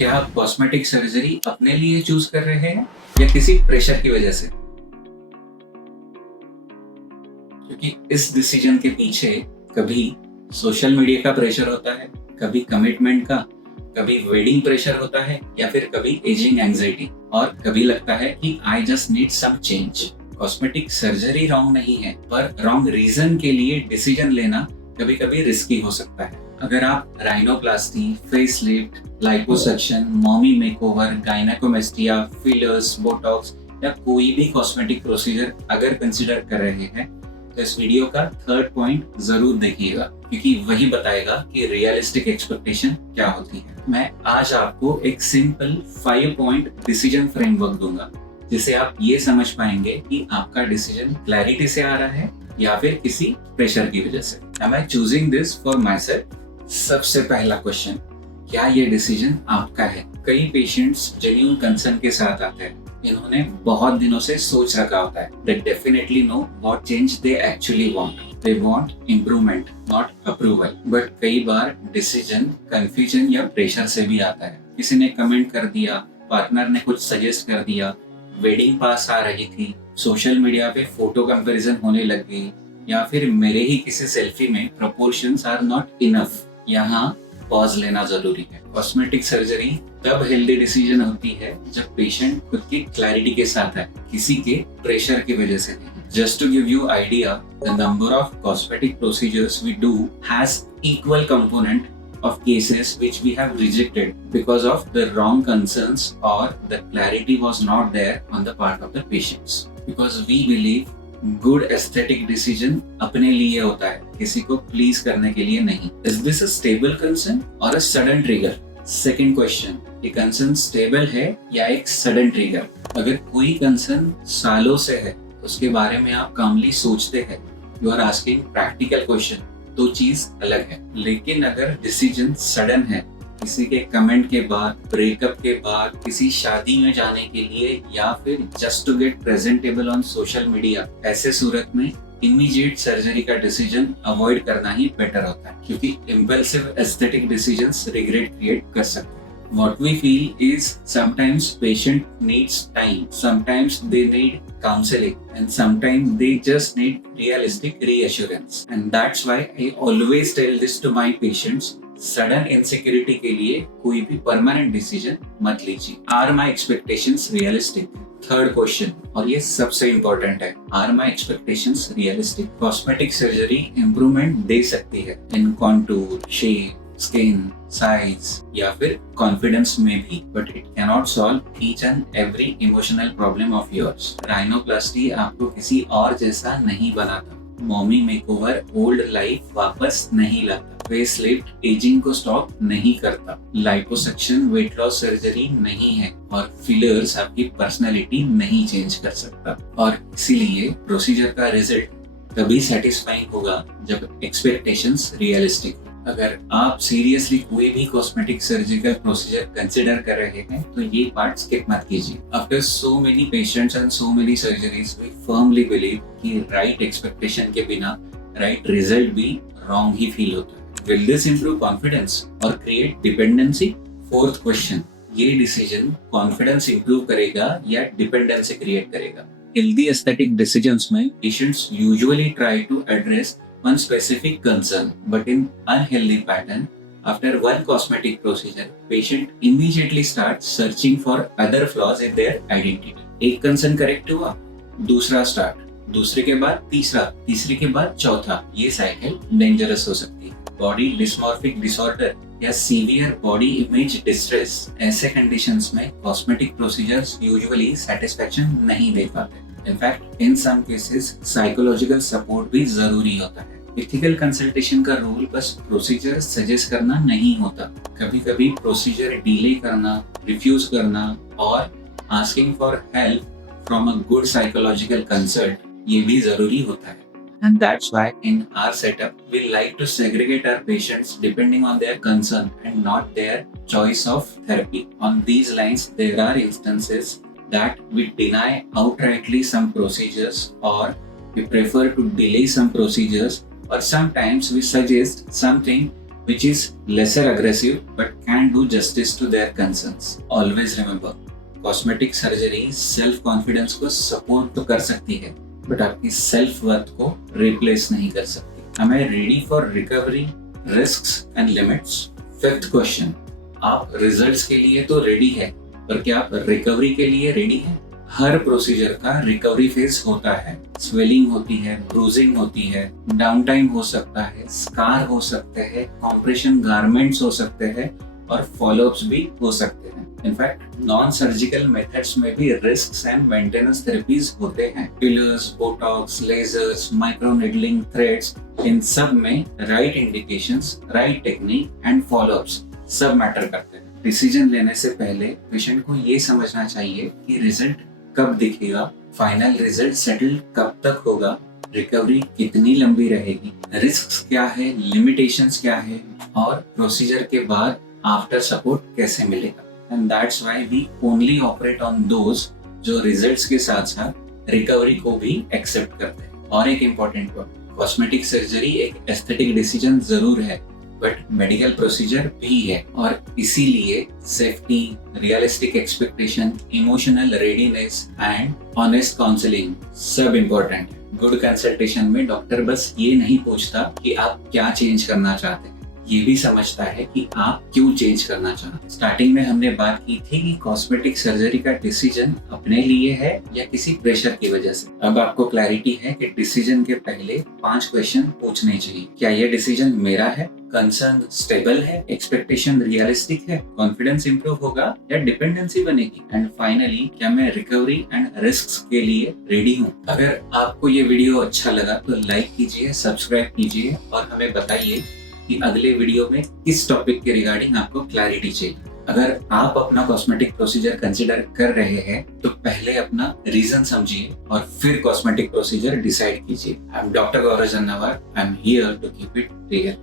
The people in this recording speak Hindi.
क्या आप कॉस्मेटिक सर्जरी अपने लिए चूज कर रहे हैं या किसी प्रेशर की वजह से? क्योंकि इस डिसीजन के पीछे कभी सोशल मीडिया का प्रेशर होता है, कभी कमिटमेंट का, कभी वेडिंग प्रेशर होता है या फिर कभी एजिंग एंजाइटी, और कभी लगता है कि I just need some change. Cosmetic surgery wrong नहीं है, पर रॉन्ग रीजन के लिए डिसीजन लेना कभी कभी रिस्की हो सकता है। अगर आप rhinoplasty, facelift, liposuction, mommy makeover, gynecomastia, fillers, Botox या कोई भी कॉस्मेटिक प्रोसीजर अगर कंसिडर कर रहे हैं तो इस वीडियो का थर्ड पॉइंट जरूर देखिएगा, क्योंकि वही बताएगा कि रियलिस्टिक एक्सपेक्टेशन क्या होती है। मैं आज आपको एक सिंपल 5 पॉइंट डिसीजन फ्रेमवर्क दूंगा, जिसे आप ये समझ पाएंगे कि आपका डिसीजन क्लैरिटी से आ रहा है या फिर किसी प्रेशर की वजह से। Am I choosing this for myself? सबसे पहला क्वेश्चन, क्या ये डिसीजन आपका है? कई पेशेंट्स जेन्युइन कंसर्न के साथ आते हैं। इन्होंने बहुत दिनों से सोच रखा होता है। They definitely know what change they actually want. They want improvement, not approval. But कई बार डिसीजन कंफ्यूजन या प्रेशर से भी आता है। किसी ने कमेंट कर दिया, पार्टनर ने कुछ सजेस्ट कर दिया, वेडिंग पास आ रही थी, सोशल मीडिया पे फोटो कंपैरिजन होने लग गई, या फिर मेरे ही किसी सेल्फी में प्रोपोर्शंस आर नॉट इनफ। यहाँ पॉज लेना जरूरी है। कॉस्मेटिक सर्जरी तब हेल्दी डिसीजन होती है जब पेशेंट खुद की क्लैरिटी के साथ है, किसी के प्रेशर की वजह से नहीं। Just to give you idea, the number of cosmetic procedures we do has equal component of cases which we have rejected because of the wrong concerns or the clarity was not there on the part of the patients, because we believe good aesthetic decision अपने लिए होता है, किसी को प्लीज करने के लिए नहीं। Is this a stable concern or a sudden trigger? Second question, ये कंसर्न स्टेबल है या एक सडन ट्रिगर? अगर कोई कंसर्न सालों से है, उसके बारे में आप कामली सोचते हैं, you are asking practical question, तो चीज अलग है। लेकिन अगर डिसीजन सडन है, किसी के कमेंट के बाद, ब्रेकअप के बाद, किसी शादी में जाने के लिए, या फिर just to get presentable on social media, ऐसे सूरत में इमीडिएट सर्जरी का डिसीजन अवॉइड करना ही बेटर होता है, क्योंकि impulsive aesthetic decisions regret create कर सकते हैं। What we feel is sometimes patient needs time, sometimes they need counseling, and sometimes they just need realistic reassurance. And that's why I always tell this to my patients. Sudden insecurity के लिए कोई भी परमानेंट डिसीजन मत लीजिए। Are my expectations realistic? Third question, और ये सबसे इंपॉर्टेंट है, are my expectations realistic? Cosmetic surgery improvement दे सकती है in contour, shape, skin, size या फिर कॉन्फिडेंस में भी, but it cannot solve each and every emotional problem of yours. Rhinoplasty आपको किसी और जैसा नहीं बनाता, मॉमी मेकओवर ओल्ड लाइफ वापस नहीं लाता, फेसलिफ्ट एजिंग को स्टॉप नहीं करता, लाइपोसक्शन वेट लॉस सर्जरी नहीं है, और फिलर्स आपकी पर्सनालिटी नहीं चेंज कर सकता। और इसीलिए प्रोसीजर का रिजल्ट तभी सेटिस्फाइंग होगा जब एक्सपेक्टेशंस रियलिस्टिक। अगर आप सीरियसली कोई भी कॉस्मेटिक सर्जिकल प्रोसीजर कंसिडर कर रहे हैं तो ये पार्ट स्किप मत कीजिए। After so many patients and so many surgeries, we firmly believe कि राइट एक्सपेक्टेशन के बिना राइट रिजल्ट भी रॉन्ग ही फील होता है। Will this improve confidence or create dependency? Fourth question, ये डिसीजन कॉन्फिडेंस इंप्रूव करेगा या डिपेंडेंसी क्रिएट करेगा? हेल्दी एस्थेटिक डिसीजंस में patients usually try to address one specific concern, but in unhealthy pattern, after one cosmetic procedure, patient immediately starts searching for other flaws in their identity. एक concern करेक्ट हुआ, दूसरा स्टार्ट, दूसरे के बाद तीसरा, तीसरे के बाद चौथा, ये साइकिल डेंजरस हो सकती है। बॉडी डिस्मॉर्फिक डिसऑर्डर या सीवियर बॉडी इमेज डिस्ट्रेस, ऐसे कंडीशंस में कॉस्मेटिक प्रोसीजर्स यूजुअली सेटिस्फैक्शन नहीं दे पाते। In fact in some cases psychological support भी जरूरी होता है। एथिकल कंसल्टेशन का रोल बस प्रोसीजर सजेस्ट करना नहीं होता, कभी कभी प्रोसीजर डिले करना, रिफ्यूज करना और asking for help from a good psychological consult, ये भी जरूरी होता है। And that's why in our setup we like to segregate our patients depending on their concern and not their choice of therapy. On these lines, there are instances that we deny outrightly some procedures, or we prefer to delay some procedures, or sometimes we suggest something which is lesser aggressive but can do justice to their concerns. Always remember, cosmetic surgery self confidence को सपोर्ट तो कर सकती है बट आपकी सेल्फ वर्थ को रिप्लेस नहीं कर सकती। Am I ready for recovery, risks and limits? Fifth question, आप रिजल्ट्स के लिए तो रेडी है पर क्या आप रिकवरी के लिए रेडी हैं? हर प्रोसीजर का रिकवरी फेज होता है। स्वेलिंग होती है, ब्रूजिंग होती है, डाउन टाइम हो सकता है, स्कार हो सकते हैं, कॉम्प्रेशन गारमेंट्स हो सकते हैं और फॉलोअप्स भी हो सकते हैं। इनफैक्ट नॉन सर्जिकल मेथड्स में भी रिस्क्स एंड मेंटेनेंस थेरेपीज होते हैं। Fillers, botox, lasers, microneedling, threads, इन सब में right indications, right technique and followups सब मैटर करते हैं। डिसीजन लेने से पहले पेशेंट को ये समझना चाहिए कि रिजल्ट कब दिखेगा, फाइनल रिजल्ट सेटल कब तक होगा, रिकवरी कितनी लंबी रहेगी, रिस्क क्या है, लिमिटेशंस क्या है और प्रोसीजर के बाद आफ्टर सपोर्ट कैसे मिलेगा। And that's why we only operate on those जो रिजल्ट्स के साथ साथ रिकवरी को भी एक्सेप्ट करते हैं। और एक इम्पोर्टेंट पॉइंट, कॉस्मेटिक सर्जरी एक एस्थेटिक डिसीजन जरूर है बट मेडिकल प्रोसीजर भी है और इसीलिए safety, realistic expectation, emotional readiness and honest counselling सब इम्पोर्टेंट है। गुड कंसल्टेशन में डॉक्टर बस ये नहीं पूछता कि आप क्या चेंज करना चाहते हैं, ये भी समझता है कि आप क्यों चेंज करना चाहते हैं। स्टार्टिंग में हमने बात की थी कि कॉस्मेटिक सर्जरी का डिसीजन अपने लिए है या किसी प्रेशर की वजह से। अब आपको क्लैरिटी है कि डिसीजन के पहले 5 क्वेश्चन पूछने चाहिए। क्या यह डिसीजन मेरा है, कंसर्न स्टेबल है, एक्सपेक्टेशन रियलिस्टिक है, कॉन्फिडेंस इंप्रूव होगा या डिपेंडेंसी बनेगी, एंड फाइनली क्या मैं रिकवरी एंड रिस्क्स के लिए रेडी हूँ। अगर आपको ये वीडियो अच्छा लगा तो लाइक कीजिए, सब्सक्राइब कीजिए और हमें बताइए कि अगले वीडियो में किस टॉपिक के रिगार्डिंग आपको क्लैरिटी चाहिए। अगर आप अपना कॉस्मेटिक प्रोसीजर कंसिडर कर रहे हैं तो पहले अपना रीजन समझिए और फिर कॉस्मेटिक प्रोसीजर डिसाइड कीजिए। I am doctor Gaurav Jannawar. I am here to keep it real.